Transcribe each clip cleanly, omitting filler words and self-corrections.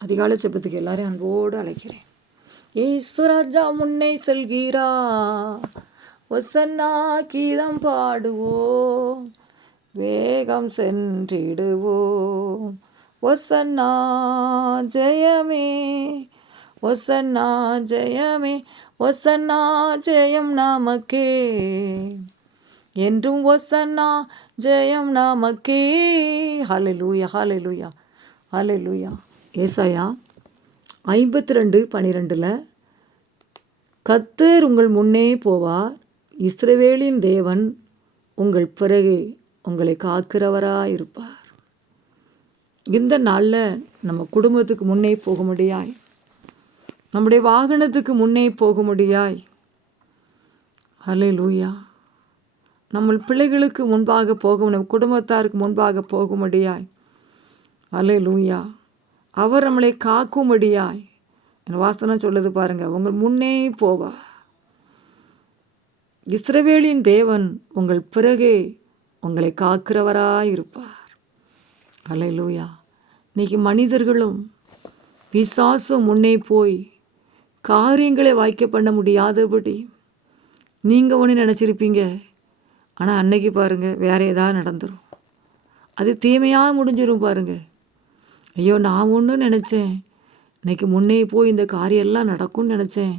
அதிகாலை ஜெபத்துக்கு எல்லாரையும் அன்போடு அழைக்கிறேன். ஈஸ்வராஜா முன்னே செல்கிறா, ஒசன்னா கீதம் பாடுவோம், வேகம் சென்றிடுவோம். ஒசன்னா ஜெயமே, ஒசன்னா ஜெயமே, ஒசன்னா ஜெயம் நமக்கே, என்றும் ஒசன்னா ஜெயம் நமக்கே. ஹல்லேலூயா, ஹல்லேலூயா, ஹல்லேலூயா. ஏசாயா 52:12 கர்த்தர் உங்கள் முன்னே போவார், இஸ்ரவேலின் தேவன் உங்கள் பிறகு உங்களை காக்கிறவராயிருப்பார். இந்த நாளில் நம்ம குடும்பத்துக்கு முன்னே போக முடியாய், நம்முடைய வாகனத்துக்கு முன்னே போக முடியாய். ஹல்லேலூயா. நம்ம பிள்ளைகளுக்கு முன்பாக போக, நம்ம குடும்பத்தாருக்கு முன்பாக போக முடியாய். ஹல்லேலூயா. அவர் நம்மளை காக்கும்படியாய் என் வாசனம் சொல்லுது பாருங்க, உங்கள் முன்னே போவார், இஸ்ரவேலின் தேவன் உங்கள் பிறகே உங்களை காக்கிறவராயிருப்பார். ஹல்லேலூயா. இன்னைக்கு மனிதர்களும் பிசாசும் முன்னே போய் காரியங்களை வாய்க்க பண்ண முடியாதபடி நீங்கள் ஒன்று நினச்சிருப்பீங்க, ஆனால் அன்னைக்கு பாருங்கள் வேற ஏதாவது நடந்துடும், அது தீமையாக முடிஞ்சிடும் பாருங்கள். ஐயோ நான் ஒன்று நினச்சேன், இன்னைக்கு முன்னே போய் இந்த காரியெல்லாம் நடக்கும்னு நினச்சேன்,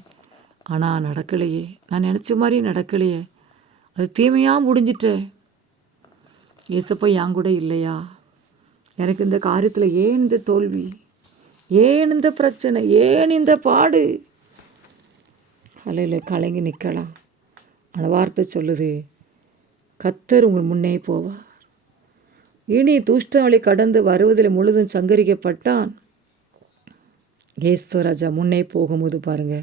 ஆனால் நடக்கலையே, நான் நினச்ச மாதிரி நடக்கலையே, அது தீமையாக முடிஞ்சிட்டேன். ஏசப்பா என் கூட இல்லையா, எனக்கு இந்த காரியத்தில் ஏன் இந்த தோல்வி, ஏன் இந்த பிரச்சனை, ஏன் இந்த பாடு? அலையில் கலங்கி நிற்கலாம். அந்த வார்த்தை சொல்லுது, கர்த்தர் உங்கள் முன்னே போவார். இனி துஷ்டவளை கடந்து வருவதில் முழுதும் சங்கரிக்கப்பட்டான். ஈஸ்வராஜா முன்னே போகும்போது பாருங்க,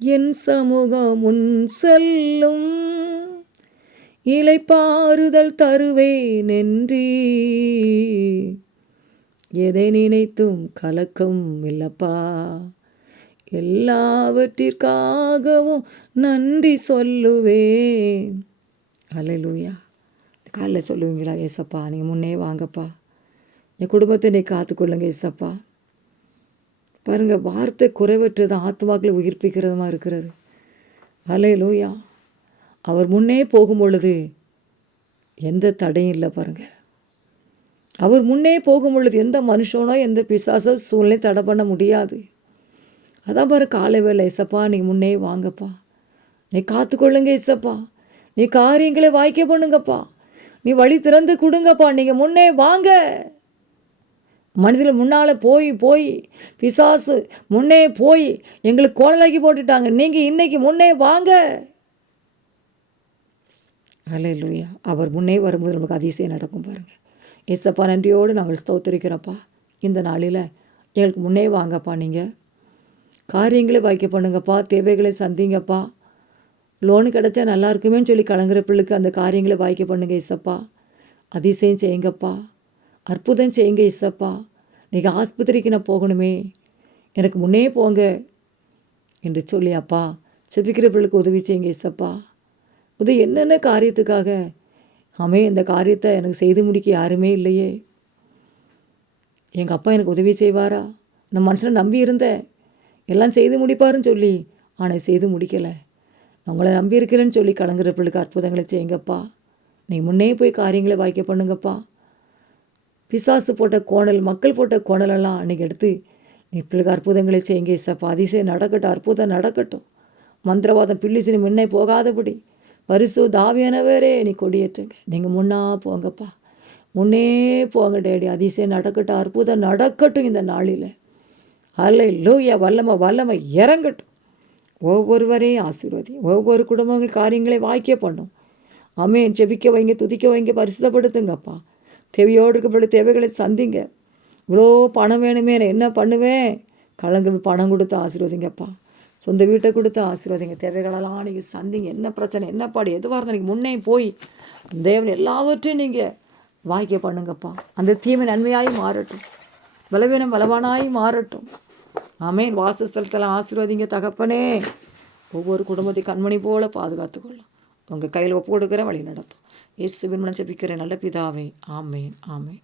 என் சமூகம் முன் செல்லும், இளைப்பாறுதல் தருவேன் என்றீ, எதை நினைத்தும் கலக்கம் இல்லப்பா, எல்லாவற்றிற்காகவும் நன்றி சொல்லுவேன். ஹல்லேலூயா. காலையில் சொல்லுவீங்களா, ஏசப்பா நீங்கள் முன்னே வாங்கப்பா, என் குடும்பத்தை நீ காத்துக்கொள்ளுங்க ஏசப்பா. பாருங்கள், வார்த்தை குறைவற்றது ஆத்மாக்களை உயிர்ப்பிக்கிறதுமா இருக்கிறது. ஹல்லேலூயா. அவர் முன்னே போகும் பொழுது எந்த தடையும் இல்லை பாருங்கள். அவர் முன்னே போகும் பொழுது எந்த மனுஷனோ எந்த பிசாசோ சூழ்நிலை தடை பண்ண முடியாது. அதான் பாரு, காலை வேலை ஏசப்பா நீங்கள் முன்னே வாங்கப்பா, நீ காத்துக்கொள்ளுங்க ஏசப்பா, நீ காரியங்களை வாய்க்க பண்ணுங்கப்பா, நீ வழி திறந்து கொடுங்கப்பா, நீங்கள் முன்னே வாங்க. மனிதர்கள் முன்னால் போய் போய் பிசாசு முன்னே போய் எங்களுக்கு கோணலாக்கி போட்டுட்டாங்க, நீங்கள் இன்னைக்கு முன்னே வாங்க. ஹல்லேலூயா. அவர் முன்னே வரும்போது நமக்கு அதிசயம் நடக்கும் பாருங்கள். ஏசப்பா நன்றியோடு நாங்கள் ஸ்தோத்திரிக்கிறோப்பா. இந்த நாளில் எங்களுக்கு முன்னே வாங்கப்பா, நீங்கள் காரியங்களை வாய்க்க பண்ணுங்கப்பா, தேவைகளை சந்திங்கப்பா. லோனு கிடச்சா நல்லா இருக்குமேன்னு சொல்லி கலங்குற பிள்ளைக்கு அந்த காரியங்களை வாய்க்க பண்ணுங்க ஏசப்பா. அதிசயம் செய்யுங்கப்பா, அற்புதம் செய்யுங்க ஏசப்பா. நீங்கள் ஆஸ்பத்திரிக்கு நான் போகணுமே, எனக்கு முன்னே போங்க என்று சொல்லி அப்பா செபிக்கிற பிள்ளைக்கு உதவி செய்யுங்க ஏசப்பா. உதவி என்னென்ன காரியத்துக்காக, இந்த காரியத்தை எனக்கு செய்து முடிக்க யாருமே இல்லையே, எங்கள் அப்பா எனக்கு உதவி செய்வாரா, இந்த மனுஷனை நம்பி இருந்தேன் எல்லாம் செய்து முடிப்பாருன்னு சொல்லி, ஆனால் செய்து முடிக்கலை, உங்களை நம்பி இருக்கிறேன்னு சொல்லி கலங்குற பிள்ளைக்கு அற்புதங்களை செய்யுங்கப்பா. நீங்கள் முன்னே போய் காரியங்களை வாய்க்க பண்ணுங்கப்பா. பிசாசு போட்ட கோணல், மக்கள் போட்ட கோணலெல்லாம் அன்றைக்கி எடுத்து நீ பிள்ளைக்கு அற்புதங்களை செய்யுங்க ஏசப்பா. அதிசயம் நடக்கட்டும், அற்புதம் நடக்கட்டும். மந்திரவாதம் பில்லிசினி முன்னே போகாதபடி பரிசுத்த ஆவியானவரே நீ கொடியேற்றுங்க. நீங்கள் முன்னா போங்கப்பா, முன்னே போங்க டேடி. அதிசயம் நடக்கட்டும், அற்புதம் நடக்கட்டும் இந்த நாளில். ஹல்லேலூயா. வல்லமை இறங்கட்டும். ஒவ்வொருவரையும் ஆசீர்வதி, ஒவ்வொரு குடும்பங்கள் காரியங்களை வாய்க்க பண்ணும். ஆமென். ஜெபிக்க வைங்க, துதிக்க வைங்க, பரிசுத்தப்படுத்துங்கப்பா. தேவையோடு இருக்கப்பட்ட தேவைகளை சந்திங்க. இவ்வளோ பணம் வேணுமே, நான் என்ன பண்ணுவேன், கலந்து பணம் கொடுத்து ஆசீர்வதிங்கப்பா. சொந்த வீட்டை கொடுத்து ஆசீர்வதிங்க. தேவைகளெல்லாம் நீங்கள் சந்திங்க. என்ன பிரச்சனை, என்ன பாடு, எதுவாக இருந்தால் நீங்கள் முன்னே போய் தேவன் எல்லாவற்றையும் நீங்கள் வாய்க்க பண்ணுங்கப்பா. அந்த தீமை நன்மையாய் மாறட்டும், பலவீனம் பலவானாய் மாறட்டும். ஆமென். வாசஸ்தலத்தில் ஆசீர்வதிங்க தகப்பனே. ஒவ்வொரு குடும்பத்தை கண்மணி போல பாதுகாத்துக்கொள்ளும். உங்கள் கையில் ஒப்பு கொடுக்குற வழி நடத்தும். இயேசுவின் மூலம் ஜெபிக்கிறேன் நல்ல பிதாவே. ஆமென், ஆமென்.